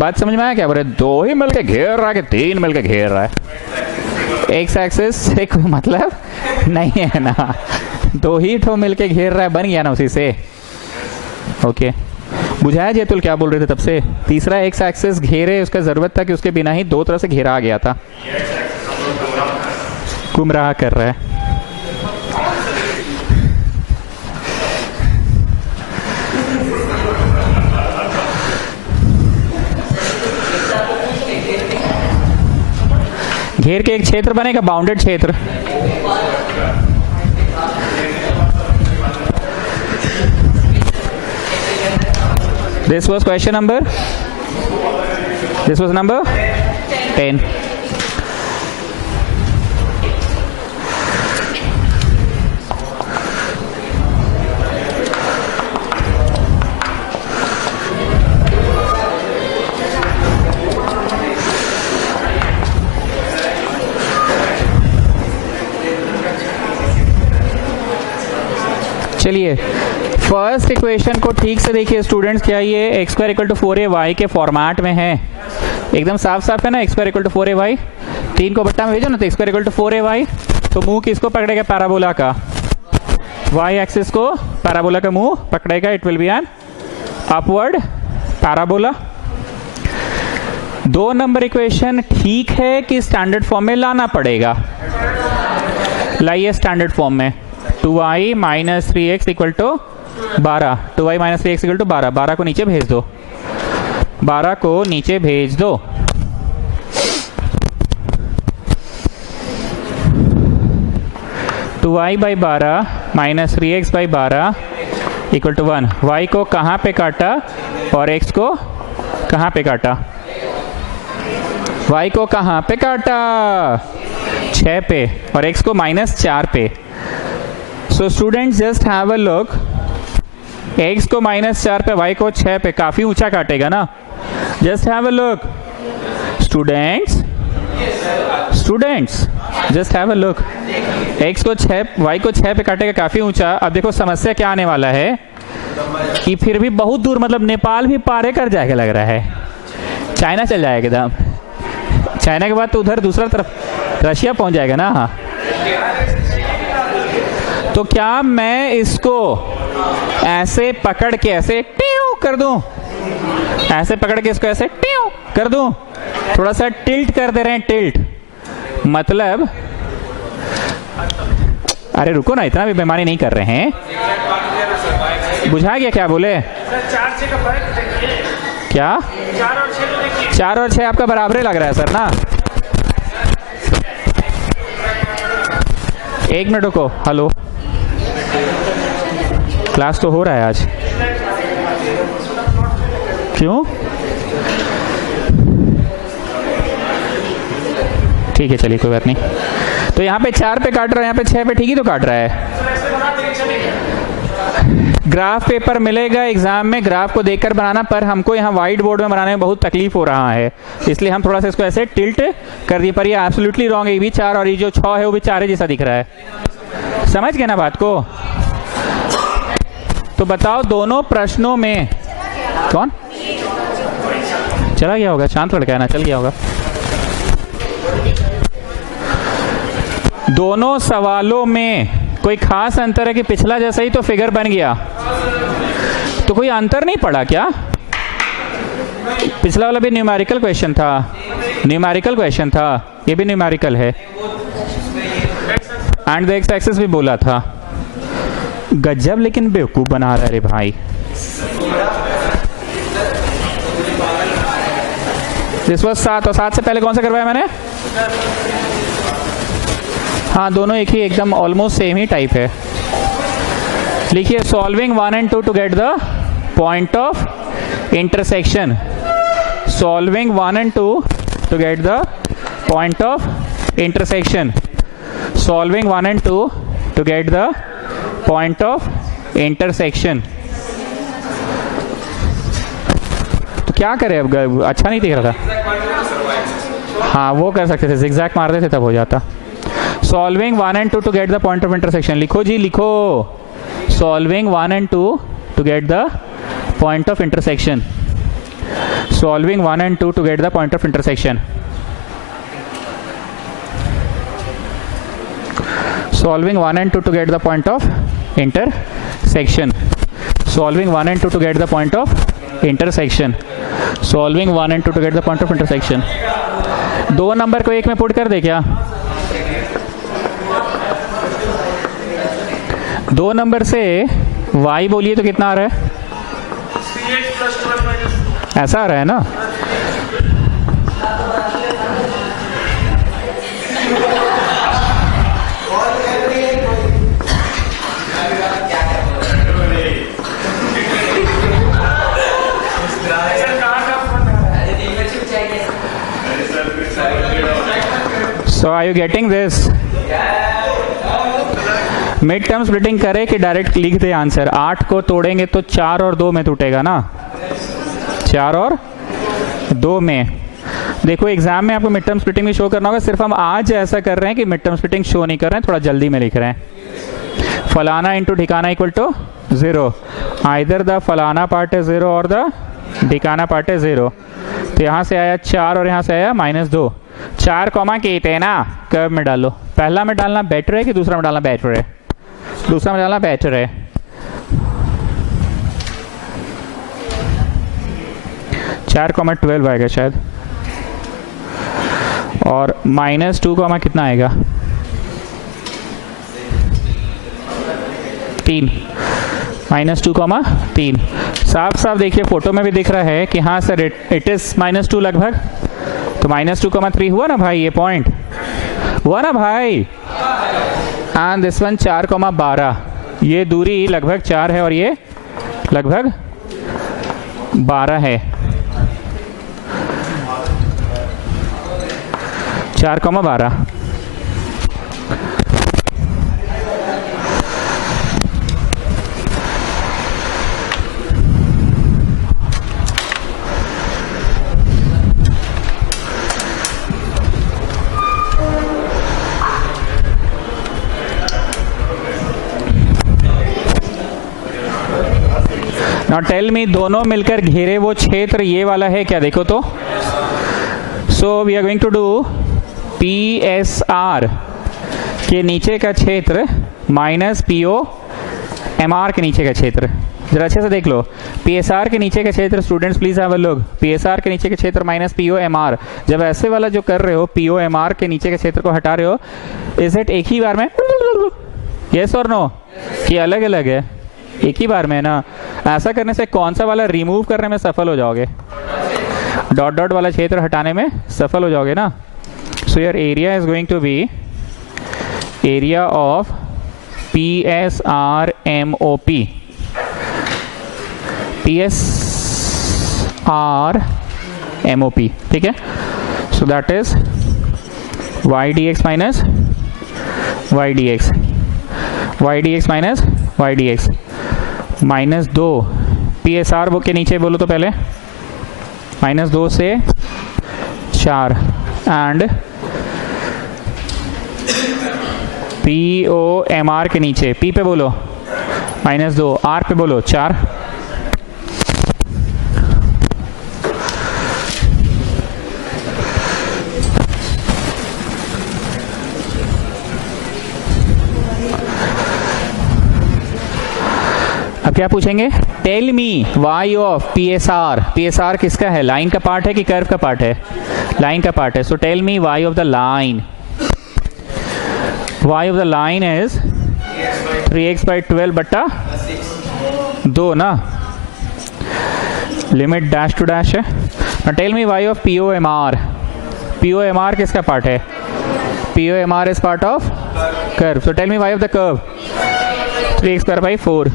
बात समझ में आया क्या? बोले दो ही मिलके घेर रहा है कि 3 मिलके घेर रहा है? एक्स एक्सिस से कोई मतलब नहीं है ना, दो ही ठो मिलके घेर रहा है, बन गया ना उसी से। ओके बुझाया जैतुल क्या बोल रहे थे तब से? तीसरा एक्स एक्सिस घेरे, उसका जरूरत था कि उसके बिना ही दो तरह से घेरा आ गया था, गुमराह कर रहा है। घेर के एक क्षेत्र बनेगा, बाउंडेड क्षेत्र। This was question number? This was number 10. चलिए फर्स्ट इक्वेशन को ठीक से देखिए स्टूडेंट्स, क्या ये x² = 4ay के फॉर्मेट में है? एकदम साफ साफ है ना, x² = 4ay, 3 को बट्टा में भेजो ना, तो x² = 4ay, तो मुंह किसको पकड़ेगा? पैराबोला का। y एक्सिस को पैराबोला का मुंह पकड़ेगा, it will B an upward parabola. 2 number equation ठीक है कि स्टैंडर्ड फॉर्म में लाना पड़ेगा? लाइए स्टैंडर्ड फॉर्म में, 2y - 3x = 12, 2y - 3x = 12, 12 को नीचे भेज दो, 12 को नीचे भेज दो। तो y/12 - 3x/12 = 1। y को कहाँ पे काटा और x को कहाँ पे काटा? y को कहाँ पे काटा? 6 पे, और x को -4 पे। So students just have a look, x को -4 पे, y को 6 पे, काफी ऊंचा काटेगा ना। Just have a look students, just have a look, x को 6, y को 6 पे काटेगा, काफी ऊंचा। अब देखो समस्या क्या आने वाला है, कि फिर भी बहुत दूर, मतलब नेपाल भी पार कर जाएगा लग रहा है, चाइना चल जाएगा एकदम, चाइना के बाद तो उधर दूसरा तरफ रशिया पहुंच जाएगा ना। हाँ, तो क्या मैं इसको ऐसे पकड़ के ऐसे टियो कर दूं, ऐसे पकड़ के इसको ऐसे टियो कर दूं, थोड़ा सा टिल्ट कर दे रहे हैं, टिल्ट मतलब, अरे रुको ना, इतना भी बेईमानी नहीं कर रहे हैं, बुझा गया क्या बोले? क्या 4 और 6 आपका बराबर लग रहा है सर ना? 1 मिनट रुको, हेलो, क्लास तो हो रहा है आज, क्यों? ठीक है चलिए कोई बात नहीं। तो यहाँ पे 4 पे काट रहा है, यहाँ पे 6 पे, ठीक ही तो काट रहा है। ग्राफ पेपर मिलेगा एग्जाम में, ग्राफ को देखकर बनाना, पर हमको यहाँ व्हाइट बोर्ड में बनाने में बहुत तकलीफ हो रहा है, इसलिए हम थोड़ा सा इसको ऐसे टिल्ट कर दिए, पर ये एब्सोल्युटली रॉन्ग है, ये भी 4 और ये जो 6 है वो भी 4 जैसा दिख रहा है। समझ गए ना बात को? तो बताओ दोनों प्रश्नों में कौन चला गया होगा? शांत लड़का है ना, चल गया होगा। दोनों सवालों में कोई खास अंतर है कि पिछला जैसा ही तो फिगर बन गया, तो कोई अंतर नहीं पड़ा क्या? पिछला वाला भी न्यूमेरिकल क्वेश्चन था, न्यूमेरिकल क्वेश्चन था, ये भी न्यूमेरिकल है, एंड द एक्स एक्सिस भी बोला था। गजब लेकिन बेवकूफ बना रहा है रे भाई। दिस वाज 7, और 7 से पहले कौन सा करवाया मैंने? हाँ, दोनों एक ही, एकदम ऑलमोस्ट सेम ही टाइप है। लिखिए solving 1 and 2 to get the point of intersection. Solving 1 and 2 to get the point of intersection. Solving 1 and 2 to get the point of intersection. तो क्या करें अब, अच्छा नहीं दिख रहा था। हाँ वो कर सकते थे, zigzag मार देते तब हो जाता। Solving 1 and 2 to get the point of intersection. लिखो जी लिखो, solving 1 and 2 to get the point of intersection. Solving 1 and 2 to get the point of intersection. Solving 1 and 2 to get the point of intersection. Solving 1 and 2 to get the point of intersection. Solving 1 and 2 to get the point of intersection. 2 number को 1 में पुट कर दे क्या? 2 नंबर से y बोलिए तो कितना आ रहा है? ऐसा आ रहा है ना? So are you getting this? Mid term splitting करे कि डायरेक्ट लिख दे आंसर? 8 को तोड़ेंगे तो 4 और 2 में टूटेगा ना, 4 और 2 में। देखो एग्जाम में आपको मिड टर्म स्प्लिटिंग भी शो करना होगा, सिर्फ हम आज ऐसा कर रहे हैं कि मिड टर्म स्प्लिटिंग शो नहीं कर रहे हैं, थोड़ा जल्दी में लिख रहे हैं। फलाना इंटू ठिकाना इक्वल टू 0, आइदर द फलाना पार्ट है 0 और द ठिकाना पार्ट है 0। तो यहाँ से आया 4 और यहाँ से आया -2। 4 कॉमा के थे ना, कर्व में डालो। पहला में डालना बेटर है कि दूसरा में डालना बेटर है? दूसरा में डालना बेटर है। 4,12 आएगा शायद, और -2 कॉमा कितना आएगा? 3, -2,3। साफ साफ देखिए फोटो में भी दिख रहा है कि हाँ सर इट इज -2 लगभग। तो -2,3 हुआ ना भाई, ये पॉइंट हुआ ना भाई। एंड दिस वन 4,12, ये दूरी लगभग 4 है और ये लगभग 12 है। 4,12। नाउ टेल मी, दोनों मिलकर घेरे वो क्षेत्र ये वाला है क्या, देखो तो. So we are going to do P S R के नीचे का क्षेत्र माइनस पीओ एम आर के नीचे का क्षेत्र. जरा अच्छे से देख लो, पी एस आर के नीचे का क्षेत्र, students please have a look, P S R के नीचे का क्षेत्र माइनस पीओ एम आर. जब ऐसे वाला जो कर रहे हो, पीओ एम आर के नीचे के क्षेत्र को हटा रहे हो, इज इट एक ही बार में, यस और नो, कि अलग अलग है? एक ही बार में है ना. ऐसा करने से कौन सा वाला रिमूव करने में सफल हो जाओगे? डॉट डॉट वाला क्षेत्र हटाने में सफल हो जाओगे ना. So your area is going to be area of P S R M O P, P S R M O P. ठीक है. So that is y d x minus y d x, y d x minus y d x, minus 2 P S R के नीचे बोलो तो पहले, माइनस 2 से 4 and P O M R के नीचे, पी पे बोलो माइनस 2, आर पे बोलो 4. अब क्या पूछेंगे? Tell me Y of P S R. P S R किसका है? लाइन का पार्ट है कि कर्व का पार्ट है? लाइन का पार्ट है. So tell me Y of the line. Y of the line is 3x/12 बट्टा 2 ना, लिमिट डैश टू डैश है. Tell me Y of P O M R. P O M R किसका पार्ट है? P O M R is part of curve. So tell me Y of the curve. 3x²/4.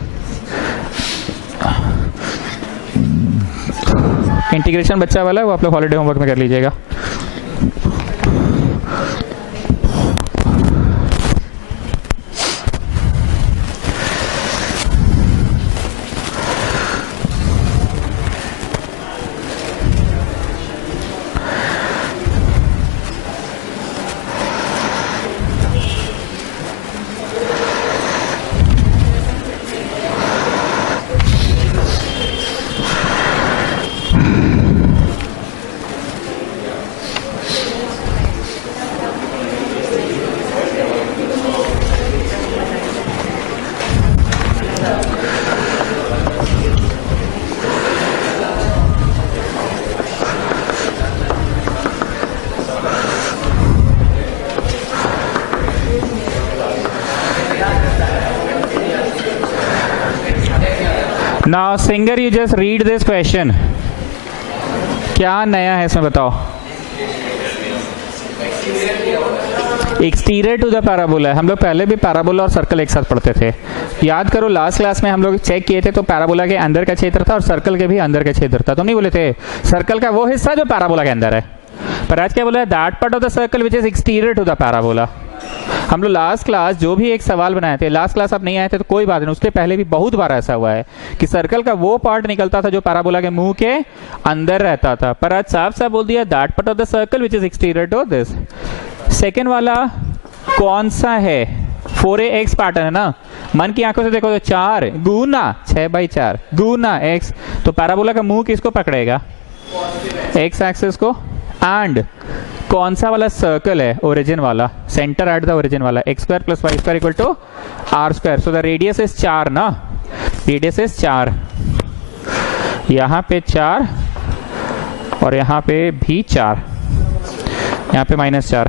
Integration बच्चा वाला है, वो आप लोग हॉलीडे होमवर्क में कर लीजिएगा. Now singer, you just read this question. क्या नया है इसमें बताओ? Exterior to the parabola. हम लोग पहले भी पैराबोला और सर्कल एक साथ पढ़ते थे. याद करो, लास्ट क्लास में हम लोग चेक किए थे तो पैराबोला के अंदर का क्षेत्र था और सर्कल के भी अंदर का क्षेत्र था. तो नहीं बोले थे सर्कल का वो हिस्सा जो पैराबोला के अंदर है. पर आज क्या बोला है? That part of the circle which is exterior to the parabola. हम लोग लास्ट क्लास जो भी एक सवाल बनाए थे, लास्ट क्लास आप नहीं आए थे तो कोई बात नहीं, उसके पहले भी बहुत बार ऐसा हुआ है कि सर्कल का वो पार्ट निकलता था जो पैराबोला के मुंह के अंदर रहता था. पर आज साफ साफ बोल दिया that part of the circle which is exterior to this. Second वाला कौन सा है? 4ax पैटर्न है ना. मन की आंखों से देखो तो 4 गुना 6/4 गुना x. तो पैराबोला का मुंह किसको पकड़ेगा? x एक्सिस को. एंड कौन सा वाला सर्कल है? ओरिजिन वाला, सेंटर एट द ओरिजिन वाला. x² + y² = r². So the radius is 4 ना, रेडियस इज 4. यहाँ पे 4 और यहाँ पे भी 4, यहाँ पे -4.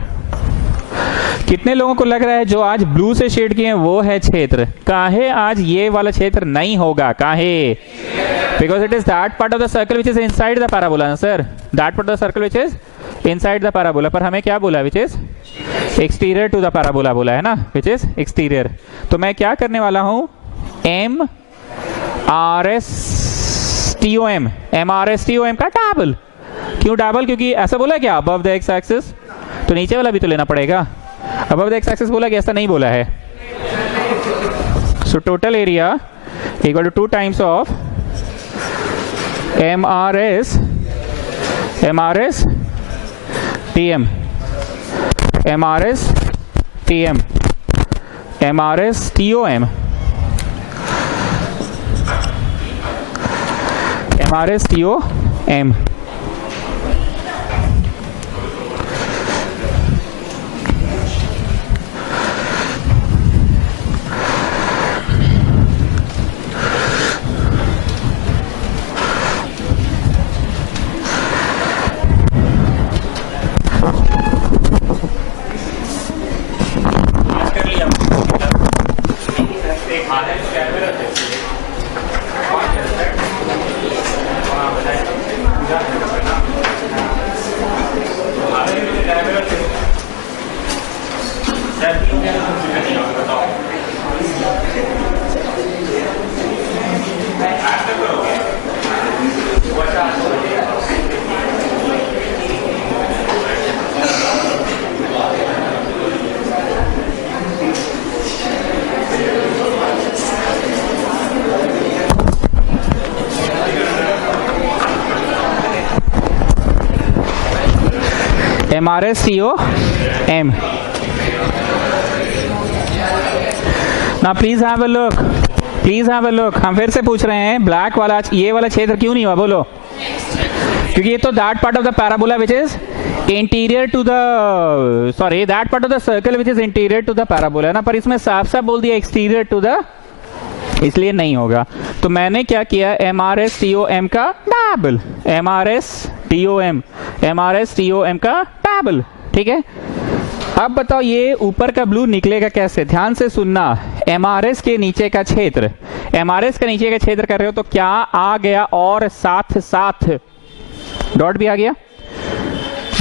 कितने लोगों को लग रहा है जो आज ब्लू से शेड किए हैं वो है क्षेत्र? काहे आज ये वाला क्षेत्र नहीं होगा? काहे? Because it is that part of the circle which is inside the parabola ना sir. That part of the circle which is inside the parabola. पर हमें क्या बोला? Which is exterior to the parabola बोला है ना, विच इज एक्सटीरियर. तो मैं क्या करने वाला हूं? MRSTOM, MRSTOM का डबल. क्यों डबल? क्योंकि ऐसा बोला क्या अबव द एक्स एक्सिस, तो नीचे वाला भी तो लेना पड़ेगा. अबव द एक्स एक्सिस बोला कि ऐसा नहीं बोला है. So total area equal to 2 times of MRS TM, MRS TM, MRS TOM. MRS TOM. MRS TOM. Now please have a look. Please have a look. हम फिर से पूछ रहे हैं ब्लैक वाला ये वाला क्षेत्र क्यों नहीं हुआ बोलो? क्योंकि ये तो that part of the parabola which is interior to the sorry that part of the circle which is interior to the parabola ना, पर इसमें साफ साफ बोल दिया एक्सटीरियर टू द, इसलिए नहीं होगा। तो मैंने क्या किया, MRS TOM का डबल, MRS TOM का डबल, ठीक है। अब बताओ ये ऊपर का ब्लू निकलेगा कैसे, ध्यान से सुनना। MRS के नीचे का क्षेत्र, MRS के नीचे का क्षेत्र कर रहे हो तो क्या आ गया, और साथ साथ डॉट भी आ गया,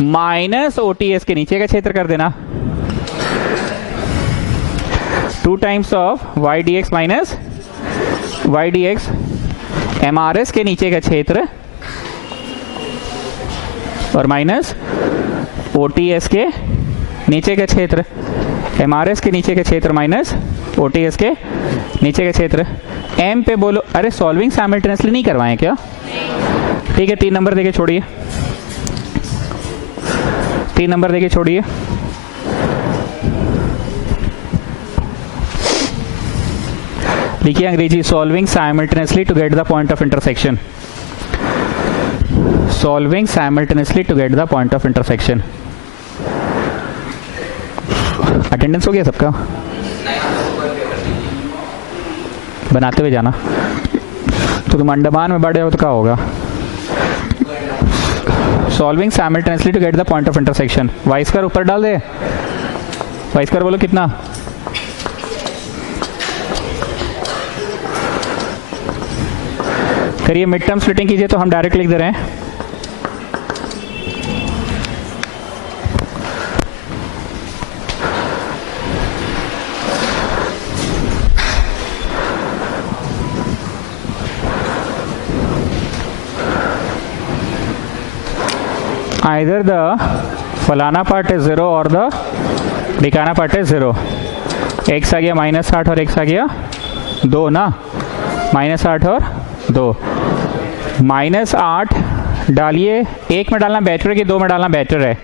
माइनस OTS के नीचे का क्षेत्र कर देना, 2 times of YDX minus YDX, MRS के नीचे का क्षेत्र और माइनस OTS के नीचे का क्षेत्र, MRS के नीचे का क्षेत्र माइनस OTS के नीचे का क्षेत्र। M पे बोलो, अरे सॉल्विंग साइमल्टेनियसली नहीं करवाएं क्या? ठीक है, 3 नंबर देके छोड़िए, 3 नंबर देके छोड़िए। लिखिए अंग्रेजी, solving simultaneously to get the point of intersection, solving simultaneously to get the point of intersection. Attendance हो गया सबका? बनाते हुए जाना। तो तुम अंडमान में बढ़े हो तो क्या होगा? Solving simultaneously to get the point of intersection. Y square ऊपर डाल दे, वाई स्क्वायर बोलो कितना? करिए, मिड टर्म स्प्लिटिंग कीजिए, तो हम डायरेक्ट लिख दे रहे हैं। Either the फलाना पार्ट is 0 और the ढिकाना पार्ट is 0। x आ गया -8 और x आ गया 2 ना, -8 और 2, -8 डालिए, 1 में डालना बेटर है कि 2 में डालना बेटर है?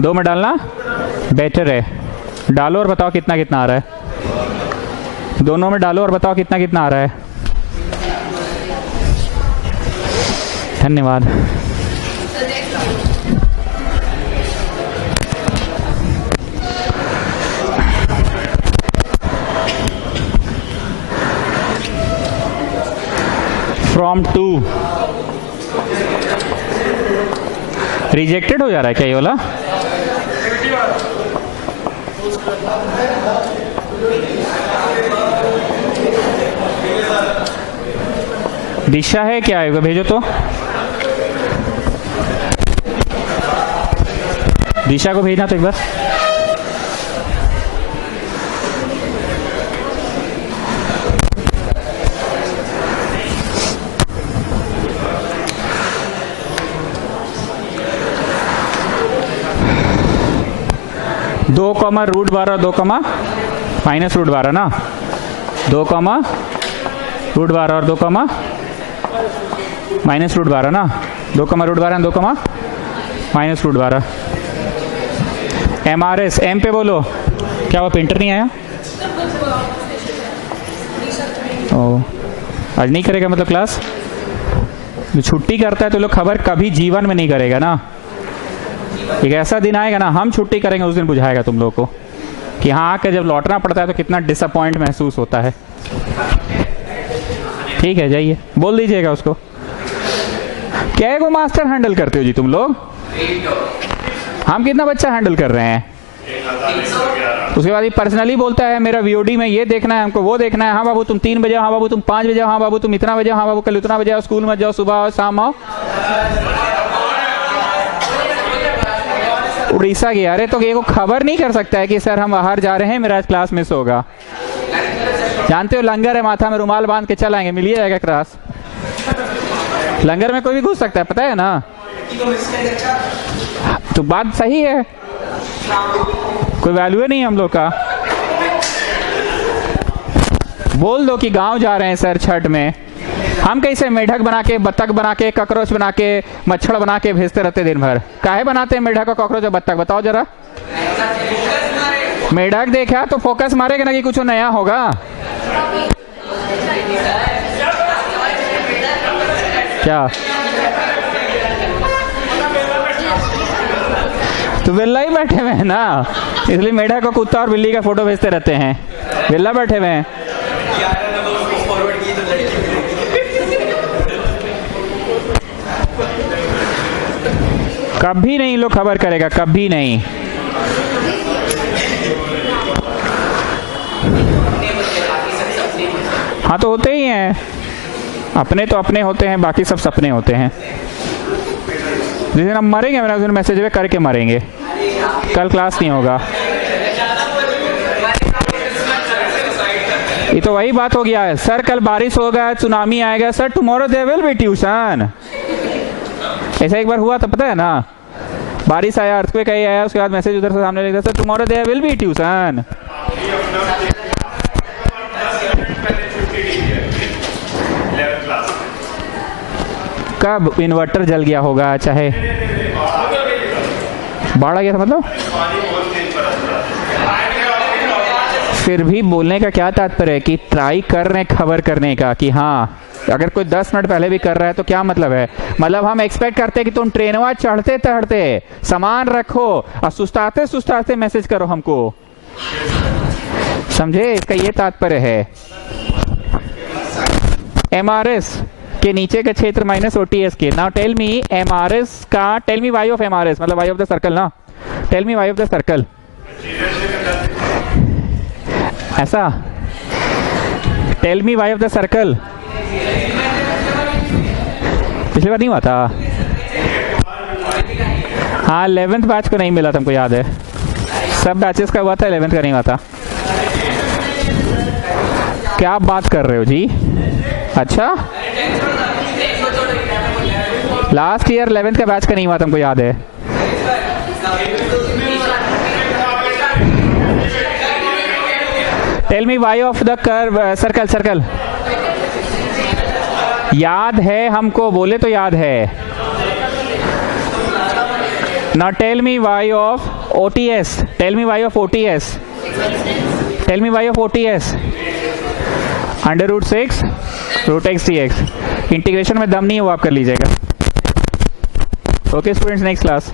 2 में डालना बेटर है। डालो और बताओ कितना कितना आ रहा है, दोनों में डालो और बताओ कितना कितना आ रहा है। धन्यवाद। फ्रॉम 2 रिजेक्टेड हो जा रहा है क्या ये वाला? दिशा है क्या है, भेजो तो। दिशा को भेजना तो एक बार। दो comma root 12, 2 comma minus root 12 ना, 2 कॉमा रूट 12 और 2 कॉमा माइनस रूट 12 ना, 2 comma root 12 2 comma minus root 12। MRS M पे बोलो, क्या वो प्रिंटर नहीं आया? ओ, आज नहीं करेगा मतलब क्लास? जो छुट्टी करता है तो लोग खबर कभी जीवन में नहीं करेगा ना। एक ऐसा दिन आएगा ना, हम छुट्टी करेंगे, उस दिन बुझाएगा तुम लोग को कि हाँ आके जब लौटना पड़ता है तो कितना डिसअपॉइंट महसूस होता है। ठीक है, जाइए बोल दीजिएगा उसको। क्या को मास्टर हैंडल करते हो जी तुम लोग? हम कितना बच्चा हैंडल कर रहे हैं? उसके बाद ये पर्सनली बोलता है मेरा वीओडी में ये देखना है, हमको वो देखना है। हाँ बाबू तुम 3 बजे, हाँ बाबू तुम 5 बजे, हाँ बाबू तुम इतना बजे, हाँ बाबू कल उतना बजे आओ, स्कूल में जाओ, सुबह आओ शाम आओ। उड़ीसा गया, अरे तो ये को खबर नहीं कर सकता है कि सर हम बाहर जा रहे हैं, मेरा आज क्लास मिस होगा। जानते हो लंगर है, माथा में रुमाल बांध के चल आएंगे, मिल जाएगा क्लास। लंगर में कोई भी घुस सकता है, पता है ना? तो बात सही है, कोई वैल्यू नहीं है हम लोग का। बोल दो कि गांव जा रहे हैं सर छठ में। हम कैसे मेढक बना के, बत्तख बना के, कॉकरोच बना के, मच्छर बना के भेजते रहते दिन भर। काहे बनाते हैं मेढक और कॉकरोच और बत्तख, बताओ जरा। मेढक देखा तो फोकस मारेगा ना कि कुछ नया होगा। क्या तो बिल्ला ही बैठे हुए हैं ना, इसलिए मेढक को कुत्ता और बिल्ली का फोटो भेजते रहते हैं। बिल्ला बैठे हुए हैं। कभी नहीं लोग खबर करेगा, कभी नहीं। हाँ तो होते ही हैं, अपने तो अपने होते हैं, बाकी सब सपने होते हैं। जिस दिन हम मरेंगे मेरा उस दिन मैसेज वे करके मरेंगे, कल क्लास नहीं होगा। ये तो वही बात हो गया है, सर कल बारिश होगा, सुनामी आएगा, sir tomorrow there will be tuition. ऐसा एक बार हुआ था पता है ना, बारिश आया, अर्थक्वेक आया, उसके बाद मैसेज उधर से सामने लिखा sir tomorrow there will be tuition. कब इन्वर्टर जल गया होगा, चाहे बाढ़ आ गया था, मतलब फिर भी बोलने का क्या तात्पर्य है कि ट्राई कर रहे हैं खबर करने का कि हाँ, अगर कोई 10 मिनट पहले भी कर रहा है तो क्या मतलब है? मतलब हम एक्सपेक्ट करते हैं कि तुम ट्रेनवा चढ़ते चढ़ते सामान रखो और सुस्ताते सुस्ताते मैसेज करो हमको, समझे? इसका ये तात्पर्य है। एमआरएस के नीचे का क्षेत्र माइनस ओटीएस के। नाउ टेल मी एमआरएस का, tell me Y of MRS, मतलब वाई ऑफ द सर्कल ना, tell me Y of the circle. ऐसा tell me Y of the circle. पिछली बार नहीं हुआ था? हाँ 11th बैच को नहीं मिला, तुमको याद है? सब बैचेस का हुआ था, 11th का नहीं हुआ था। क्या बात कर रहे हो जी? अच्छा लास्ट ईयर 11th का बैच का नहीं हुआ, तुमको याद है? Tell me Y of the curve circle, circle याद है हमको? बोले तो याद है। Now tell me Y of OTS, tell me Y of OTS, tell me Y of OTS. √6 √x dx। Integration में दम नहीं है, वो आप कर लीजिएगा। Okay students, next class.